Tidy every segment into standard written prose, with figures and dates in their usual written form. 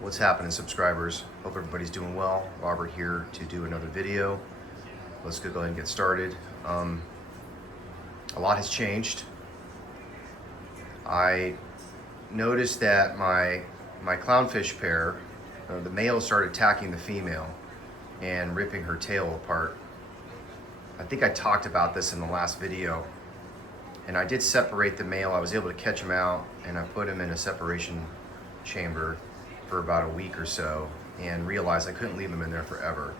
What's happening, subscribers? Hope everybody's doing well. Robert here to do another video. Let's go ahead and get started. A lot has changed. I noticed that my clownfish pair, the male started attacking the female and ripping her tail apart. I think I talked about this in the last video, and I did separate the male. I was able to catch him out, and I put him in a separation chamber for about a week or so and realized I couldn't leave him in there forever.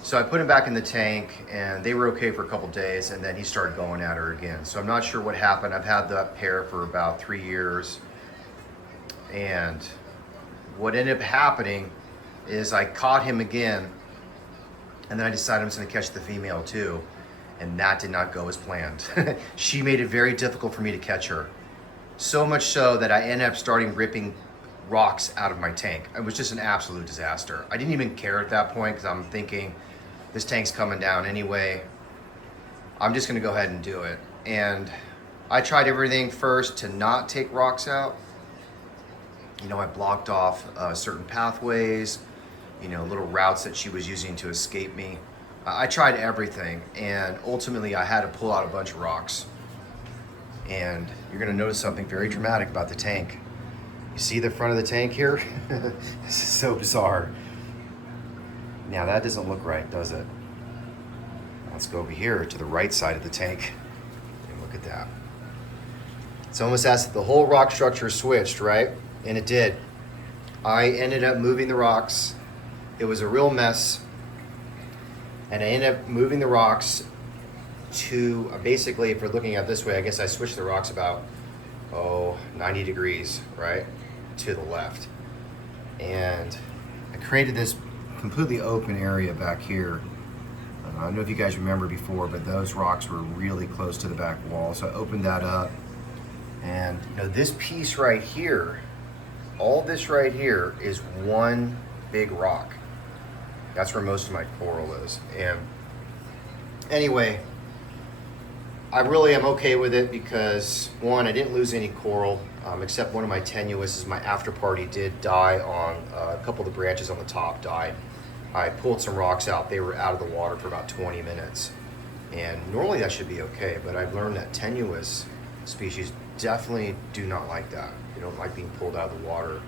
So I put him back in the tank, and they were okay for a couple days, and then he started going at her again. So I'm not sure what happened. I've had that pair for about 3 years, and what ended up happening is I caught him again, and then I decided I was going to catch the female too, and that did not go as planned. She made it very difficult for me to catch her, so much so that I ended up starting ripping rocks out of my tank. It was just an absolute disaster. I didn't even care at that point because I'm thinking, this tank's coming down anyway. I'm just gonna go ahead and do it. And I tried everything first to not take rocks out. You know, I blocked off certain pathways, you know, little routes that she was using to escape me. I tried everything, and ultimately I had to pull out a bunch of rocks. And you're gonna notice something very dramatic about the tank. You see the front of the tank here? This is so bizarre. Now that doesn't look right, does it? Let's go over here to the right side of the tank and look at that. It's almost as if the whole rock structure switched, right? And it did. I ended up moving the rocks. It was a real mess. And I ended up moving the rocks to, basically, if we're looking at it this way, I guess I switched the rocks about 90 degrees, right, to the left. And I created this completely open area back here. I don't know if you guys remember before, but those rocks were really close to the back wall. So I opened that up, and you know, this piece right here, all this right here is one big rock. That's where most of my coral is. And anyway, I really am okay with it because, one, I didn't lose any coral, except one of my tenuouses. My after party did die on a couple of the branches on the top died. I pulled some rocks out. They were out of the water for about 20 minutes. And normally that should be okay, but I've learned that tenuous species definitely do not like that. They don't like being pulled out of the water.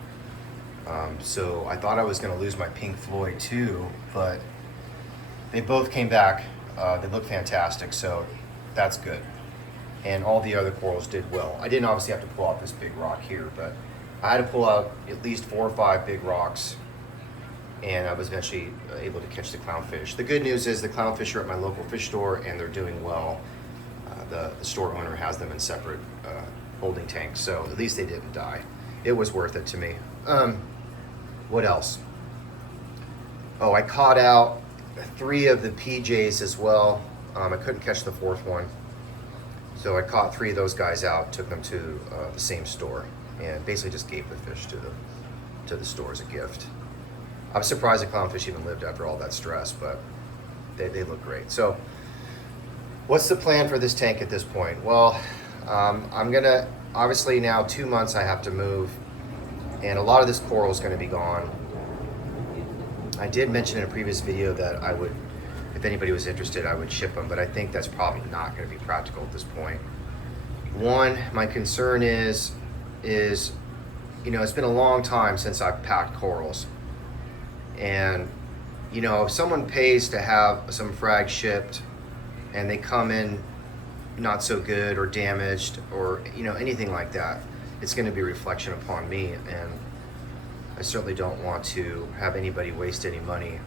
So I thought I was going to lose my pink Floyd too, but they both came back. They look fantastic. So that's good. And all the other corals did well. I didn't obviously have to pull out this big rock here, but I had to pull out at least 4 or 5 big rocks, and I was eventually able to catch the clownfish. The good news is the clownfish are at my local fish store, and they're doing well. The store owner has them in separate holding tanks, so at least they didn't die. It was worth it to me. What else? Oh, I caught out 3 of the PJs as well. I couldn't catch the 4th one. So I caught 3 of those guys out, took them to the same store, and basically just gave the fish to the store as a gift. I was surprised the clownfish even lived after all that stress, but they look great. So what's the plan for this tank at this point? Well, I'm gonna, obviously now 2 months I have to move, and a lot of this coral is gonna be gone. I did mention in a previous video that I would, if anybody was interested, I would ship them, but I think that's probably not going to be practical at this point. One, my concern is, you know, it's been a long time since I've packed corals. And, you know, if someone pays to have some frag shipped and they come in not so good or damaged or, you know, anything like that, it's going to be a reflection upon me. And I certainly don't want to have anybody waste any money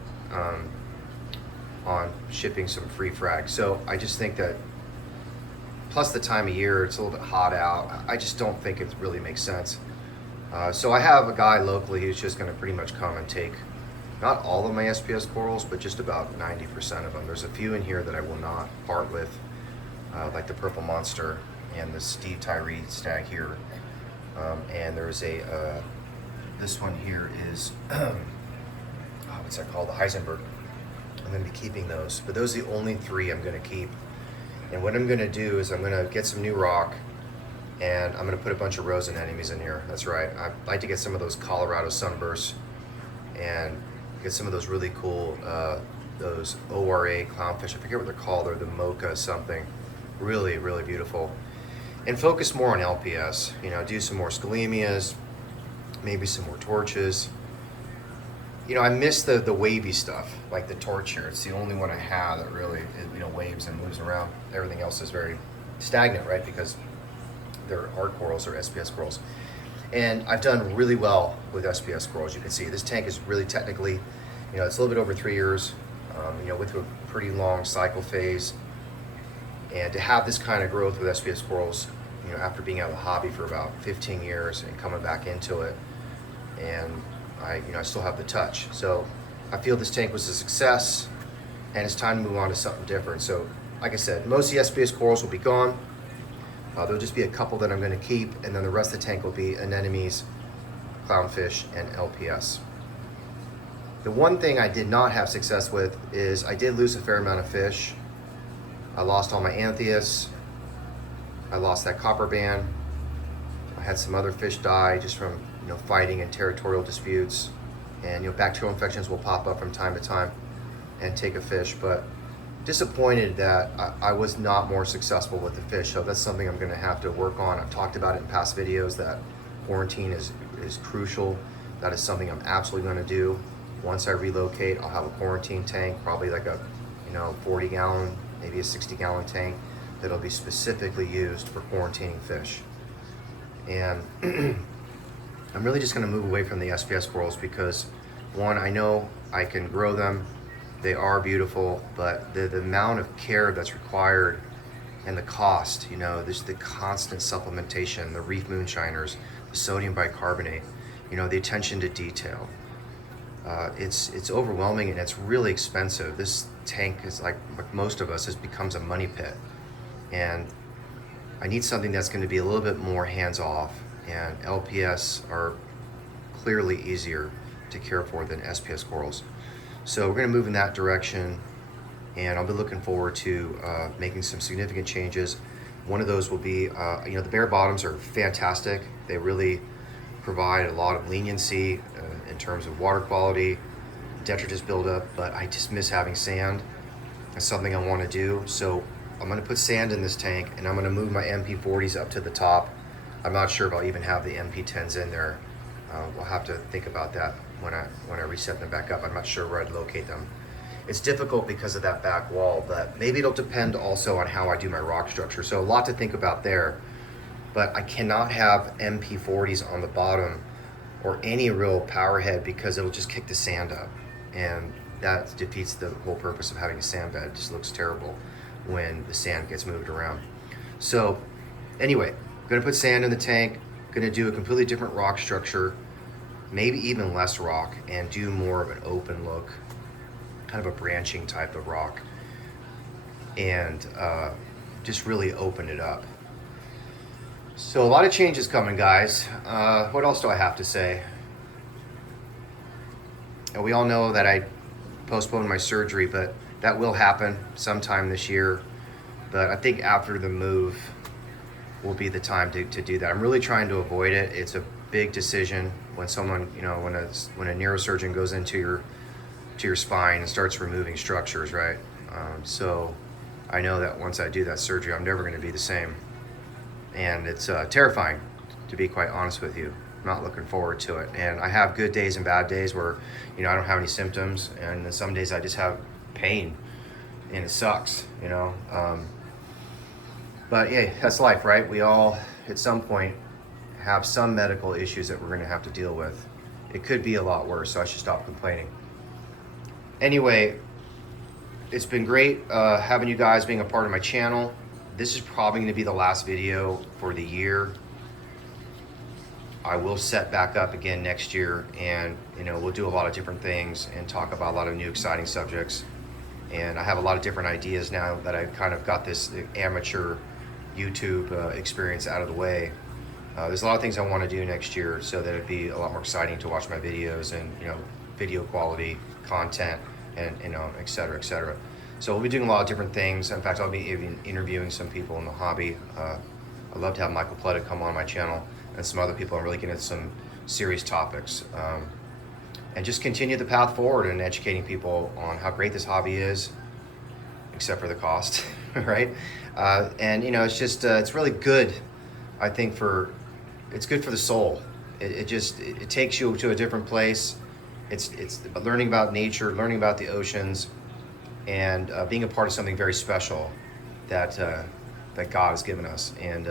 on shipping some free frags. So I just think that, plus the time of year, it's a little bit hot out. I just don't think it really makes sense. So I have a guy locally who's just gonna pretty much come and take, not all of my SPS corals, but just about 90% of them. There's a few in here that I will not part with, like the Purple Monster and the Steve Tyree stag here. And there's this one here is, what's that called? The Heisenberg. I'm going to be keeping those, but those are the only 3 I'm going to keep. And what I'm going to do is I'm going to get some new rock, And I'm gonna put a bunch of rows anemones in here. That's right. I'd like to get some of those Colorado sunbursts and get some of those really cool, those ORA clownfish. I forget what they're called. They're the mocha something. Really, really beautiful. And focus more on LPS. You know, do some more scalemias, maybe some more torches. You know, I miss the wavy stuff, like the torch here. It's the only one I have that really, you know, waves and moves around. Everything else is very stagnant, right? Because they're art corals or SPS corals. And I've done really well with SPS corals. You can see this tank is really technically, you know, it's a little bit over 3 years, you know, with a pretty long cycle phase. And to have this kind of growth with SPS corals, you know, after being out of the hobby for about 15 years and coming back into it, and I still have the touch. So I feel this tank was a success, and it's time to move on to something different. So, like I said, most of the SPS corals will be gone. There'll just be a couple that I'm going to keep, and then the rest of the tank will be anemones, clownfish, and LPS. The one thing I did not have success with is I did lose a fair amount of fish. I lost all my anthias. I lost that copper band. I had some other fish die just from, you know, fighting and territorial disputes. And, you know, bacterial infections will pop up from time to time and take a fish. But disappointed that I was not more successful with the fish. So that's something I'm going to have to work on. I've talked about it in past videos that quarantine is crucial. That is something I'm absolutely going to do. Once I relocate, I'll have a quarantine tank, probably like a, you know, 40 gallon, maybe a 60 gallon tank that'll be specifically used for quarantining fish. And I'm really just going to move away from the SPS corals because, one, I know I can grow them. They are beautiful, but the amount of care that's required and the cost, you know, there's the constant supplementation, the reef moonshiners, the sodium bicarbonate, you know, the attention to detail. It's overwhelming and it's really expensive. This tank is like most of us, it becomes a money pit. And I need something that's going to be a little bit more hands-off, and LPS are clearly easier to care for than SPS corals. So we're going to move in that direction, and I'll be looking forward to making some significant changes. One of those will be, you know, the bare bottoms are fantastic. They really provide a lot of leniency in terms of water quality, detritus buildup, but I just miss having sand. That's something I want to do. So I'm going to put sand in this tank, and I'm going to move my MP40s up to the top. I'm not sure if I'll even have the MP10s in there. We'll have to think about that when I reset them back up. I'm not sure where I'd locate them. It's difficult because of that back wall, but maybe it'll depend also on how I do my rock structure. So a lot to think about there, but I cannot have MP40s on the bottom or any real power head because it'll just kick the sand up, and that defeats the whole purpose of having a sand bed. It just looks terrible when the sand gets moved around. So anyway, I'm gonna put sand in the tank, gonna do a completely different rock structure, maybe even less rock, and do more of an open look, kind of a branching type of rock, and just really open it up. So a lot of changes coming, guys. What else do I have to say? And we all know that I postponed my surgery, but that will happen sometime this year. But I think after the move will be the time to do that. I'm really trying to avoid it. It's a big decision when someone, you know, when a neurosurgeon goes into your spine and starts removing structures, right? So I know that once I do that surgery, I'm never going to be the same. And it's terrifying, to be quite honest with you. I'm not looking forward to it. And I have good days and bad days where, you know, I don't have any symptoms, and then some days I just have pain, and it sucks, you know. But yeah, that's life, right? We all, at some point, have some medical issues that we're going to have to deal with. It could be a lot worse, so I should stop complaining. Anyway, it's been great having you guys being a part of my channel. This is probably going to be the last video for the year. I will set back up again next year, and, you know, we'll do a lot of different things and talk about a lot of new exciting subjects. And I have a lot of different ideas now that I've kind of got this amateur YouTube experience out of the way. There's a lot of things I want to do next year so that it'd be a lot more exciting to watch my videos, and, you know, video quality, content, and, you know, et cetera, et cetera. So we'll be doing a lot of different things. In fact, I'll be even interviewing some people in the hobby I'd love to have Michael Pletta come on my channel and some other people and really get into some serious topics. And just continue the path forward and educating people on how great this hobby is, except for the cost, right? And it's just, it's really good, I think, it's good for the soul. It takes you to a different place. It's learning about nature, learning about the oceans, and being a part of something very special that God has given us. And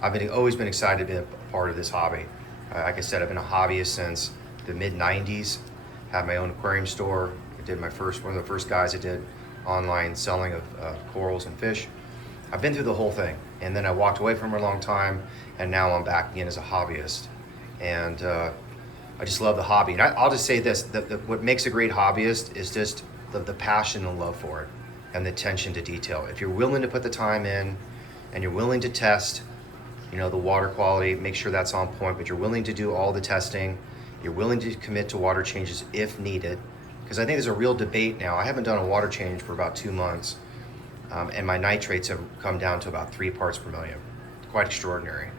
I've always been excited to be a part of this hobby. Like I said, I've been a hobbyist since the mid-90s. Had my own aquarium store. I did one of the first guys that did online selling of corals and fish. I've been through the whole thing, and then I walked away from it a long time, and now I'm back again as a hobbyist. And I just love the hobby. And I'll just say this, what makes a great hobbyist is just the passion and love for it, and the attention to detail. If you're willing to put the time in, and you're willing to test, the water quality, make sure that's on point, but you're willing to do all the testing, you're willing to commit to water changes if needed, because I think there's a real debate now. I haven't done a water change for about 2 months, and my nitrates have come down to about 3 parts per million. Quite extraordinary.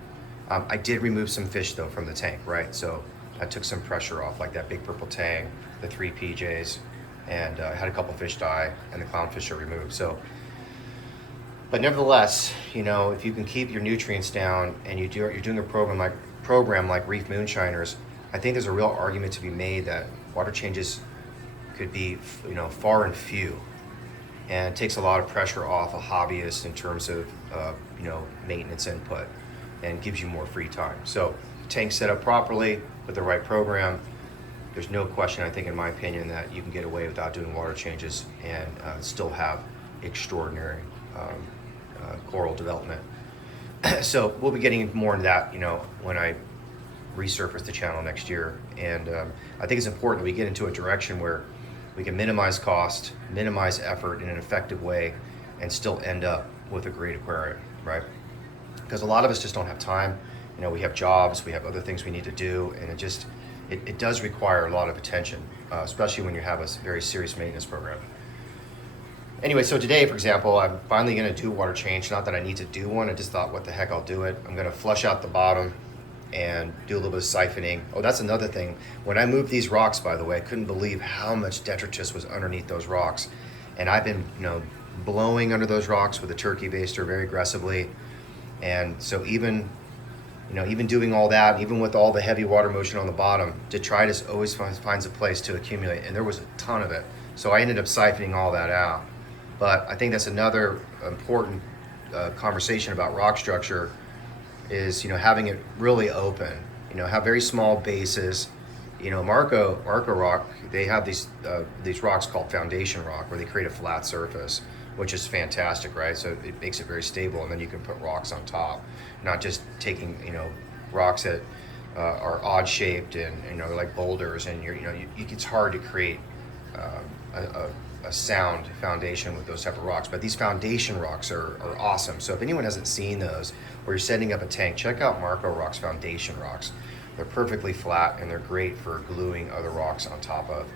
I did remove some fish though from the tank, right? So I took some pressure off, like that big purple tang, the 3 PJs, and had a couple fish die, and the clownfish are removed. So, but nevertheless, if you can keep your nutrients down and you're doing a program like Reef Moonshiners, I think there's a real argument to be made that water changes could be, far and few, and it takes a lot of pressure off a hobbyist in terms of, maintenance input, and gives you more free time. So, tank set up properly with the right program, there's no question, I think, in my opinion, that you can get away without doing water changes and still have extraordinary coral development. So we'll be getting more into that, when I resurface the channel next year. And I think it's important that we get into a direction where we can minimize cost, minimize effort in an effective way, and still end up with a great aquarium, right? Because a lot of us just don't have time. We have jobs, we have other things we need to do, and it does require a lot of attention, especially when you have a very serious maintenance program. Anyway, so today, for example, I'm finally going to do a water change. Not that I need to do one, I just thought, what the heck, I'll do it. I'm going to flush out the bottom and do a little bit of siphoning. Oh, that's another thing. When I moved these rocks, by the way, I couldn't believe how much detritus was underneath those rocks. And I've been, blowing under those rocks with a turkey baster very aggressively. And so even doing all that, even with all the heavy water motion on the bottom, detritus always finds a place to accumulate, and there was a ton of it. So I ended up siphoning all that out. But I think that's another important conversation about rock structure is, having it really open, have very small bases. Marco rock, they have these rocks called foundation rock, where they create a flat surface, which is fantastic, right? So it makes it very stable, and then you can put rocks on top, not just taking, rocks that are odd shaped and, they're like boulders, and it's hard to create a sound foundation with those type of rocks. But these foundation rocks are awesome. So if anyone hasn't seen those, or you're setting up a tank, check out Marco Rock's foundation rocks. They're perfectly flat, and they're great for gluing other rocks on top of.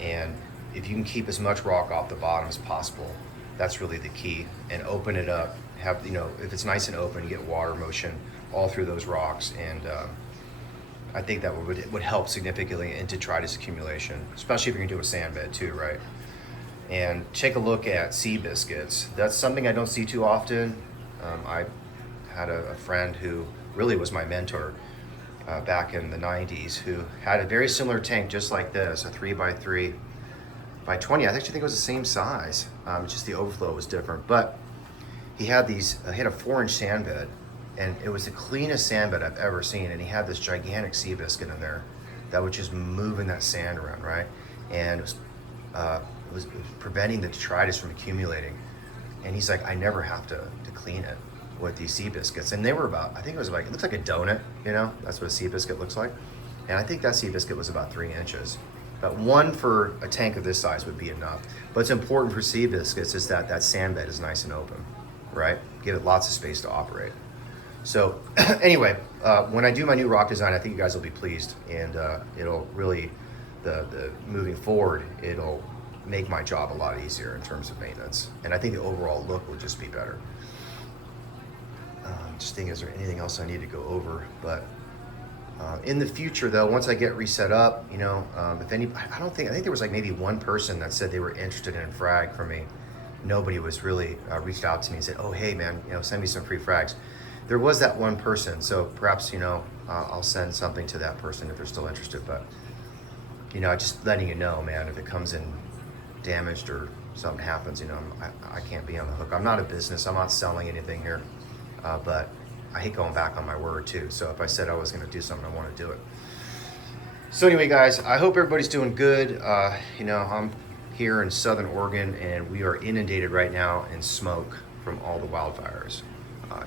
And if you can keep as much rock off the bottom as possible, that's really the key. And open it up. Have, if it's nice and open, you get water motion all through those rocks. And I think that would help significantly in detritus accumulation, especially if you're gonna do a sand bed too, right? And take a look at sea biscuits. That's something I don't see too often. I had a friend who really was my mentor back in the 90s, who had a very similar tank just like this, a 3x3 by 20. I actually think it was the same size, just the overflow was different. But he had a 4-inch sand bed, and it was the cleanest sand bed I've ever seen. And he had this gigantic sea biscuit in there that was just moving that sand around, right? And it was preventing the detritus from accumulating. And he's like, I never have to clean it with these sea biscuits. And they were about, I think it looks like a donut, that's what a sea biscuit looks like. And I think that sea biscuit was about 3 inches. But one for a tank of this size would be enough. But what's important for sea biscuits is that sand bed is nice and open, right? Give it lots of space to operate. So anyway, when I do my new rock design, I think you guys will be pleased, and it'll really, the moving forward, it'll make my job a lot easier in terms of maintenance. And I think the overall look will just be better. Just thinking, is there anything else I need to go over? But in the future, though, once I get reset up, you know, if any, I think there was like maybe one person that said they were interested in a frag from me. Nobody was really reached out to me and said, oh, hey, man, you know, send me some free frags. There was that one person, so perhaps, you know, I'll send something to that person if they're still interested. But, you know, just letting you know, man, if it comes in damaged or something happens, you know, I can't be on the hook. I'm not a business. I'm not selling anything here, but I hate going back on my word too. So if I said I was going to do something, I want to do it. So anyway, guys, I hope everybody's doing good. You know, I'm here in Southern Oregon, and we are inundated right now in smoke from all the wildfires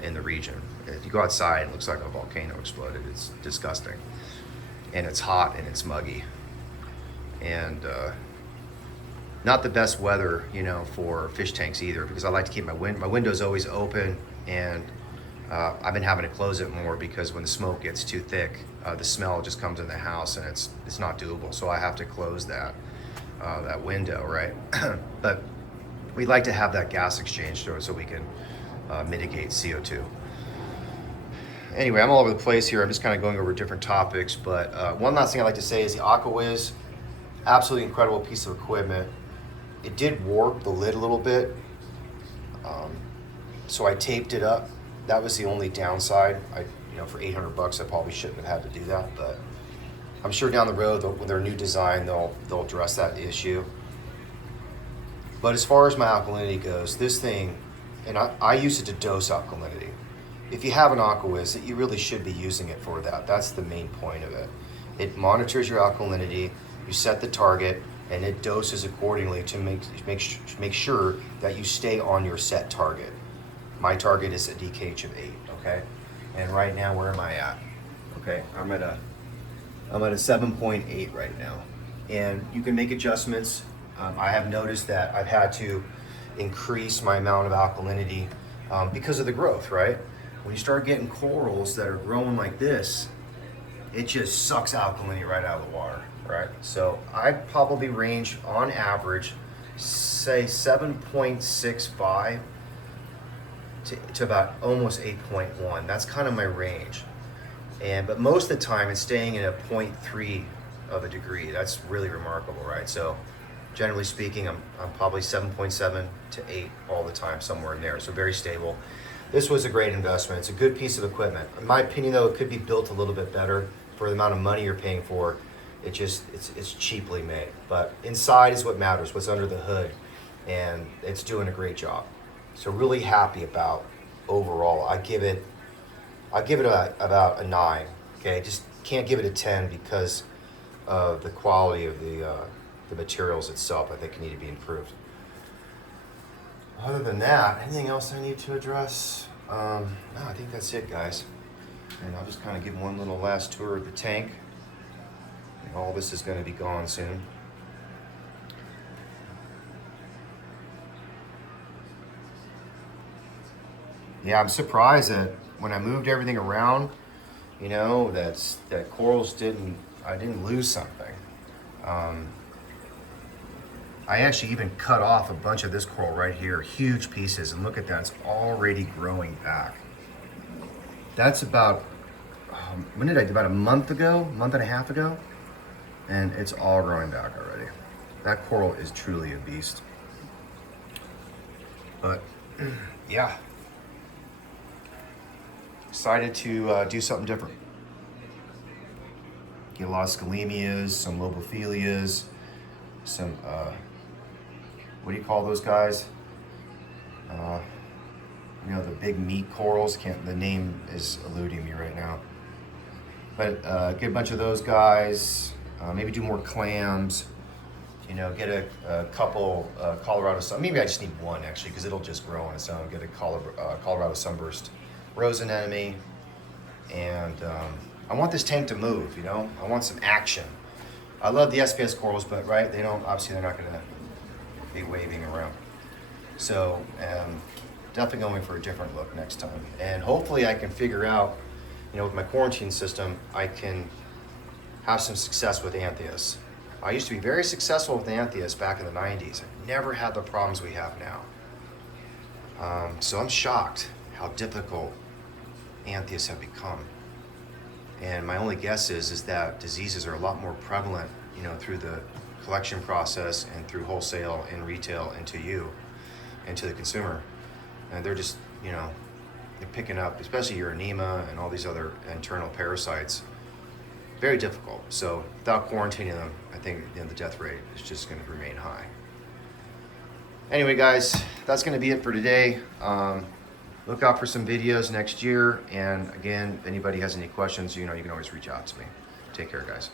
in the region. If you go outside, it looks like a volcano exploded. It's disgusting, and it's hot and it's muggy, and not the best weather, you know, for fish tanks either, because I like to keep my windows always open, and I've been having to close it more because when the smoke gets too thick, the smell just comes in the house and it's not doable. So I have to close that window, right? But we like to have that gas exchange so we can mitigate CO2. Anyway, I'm all over the place here. I'm just kind of going over different topics, but one last thing I'd like to say is the AquaWiz, absolutely incredible piece of equipment. It did warp the lid a little bit, so I taped it up. That was the only downside. You know, for $800, I probably shouldn't have had to do that, but I'm sure down the road with their new design, they'll address that issue. But as far as my alkalinity goes, this thing, and I use it to dose alkalinity. If you have an AquaWiz, you really should be using it for that. That's the main point of it. It monitors your alkalinity. You set the target, and it doses accordingly to make sure that you stay on your set target. My target is a DKH of 8, okay? And right now, where am I at? Okay, I'm at a 7.8 right now. And you can make adjustments. I have noticed that I've had to increase my amount of alkalinity because of the growth, right? When you start getting corals that are growing like this, it just sucks alkalinity right out of the water, right? So I probably range on average, say 7.65 to about almost 8.1. That's kind of my range. But most of the time it's staying in a 0.3 of a degree. That's really remarkable, right? So generally speaking, I'm probably 7.7 to 8 all the time, somewhere in there. So very stable. This was a great investment. It's a good piece of equipment. In my opinion, though, it could be built a little bit better for the amount of money you're paying for. It's cheaply made. But inside is what matters, what's under the hood. And it's doing a great job. So really happy about overall. I give it about a 9. Okay, just can't give it a 10 because of the quality of the materials itself. I think it need to be improved. Other than that, anything else I need to address? No, I think that's it, guys. And I'll just kind of give one little last tour of the tank. And all this is going to be gone soon. Yeah, I'm surprised that when I moved everything around, you know, that corals I didn't lose something. I actually even cut off a bunch of this coral right here, huge pieces, and look at that, it's already growing back. That's about, when did I do, about a month and a half ago? And it's all growing back already. That coral is truly a beast. But, yeah. Decided to do something different. Get a lot of scalemias, some lobophilias, some, what do you call those guys? You know, the big meat corals. The name is eluding me right now. But get a bunch of those guys. Maybe do more clams. You know, get a couple Colorado sun. Maybe I just need one actually, because it'll just grow on its own. Get a Colorado sunburst rose anemone, and I want this tank to move. You know, I want some action. I love the SPS corals, but right, they're not going to be waving around. So definitely going for a different look next time, and hopefully I can figure out, you know, with my quarantine system, I can have some success with Antheus. I used to be very successful with Antheus back in the 90s. I never had the problems we have now. So I'm shocked how difficult anthias have become. And my only guess is that diseases are a lot more prevalent, you know, through the collection process and through wholesale and retail and to you and to the consumer. And they're just, you know, they're picking up, especially your anema and all these other internal parasites. Very difficult. So without quarantining them, I think, you know, the death rate is just going to remain high. Anyway, guys, that's going to be it for today. Look out for some videos next year. And again, if anybody has any questions, you know, you can always reach out to me. Take care, guys.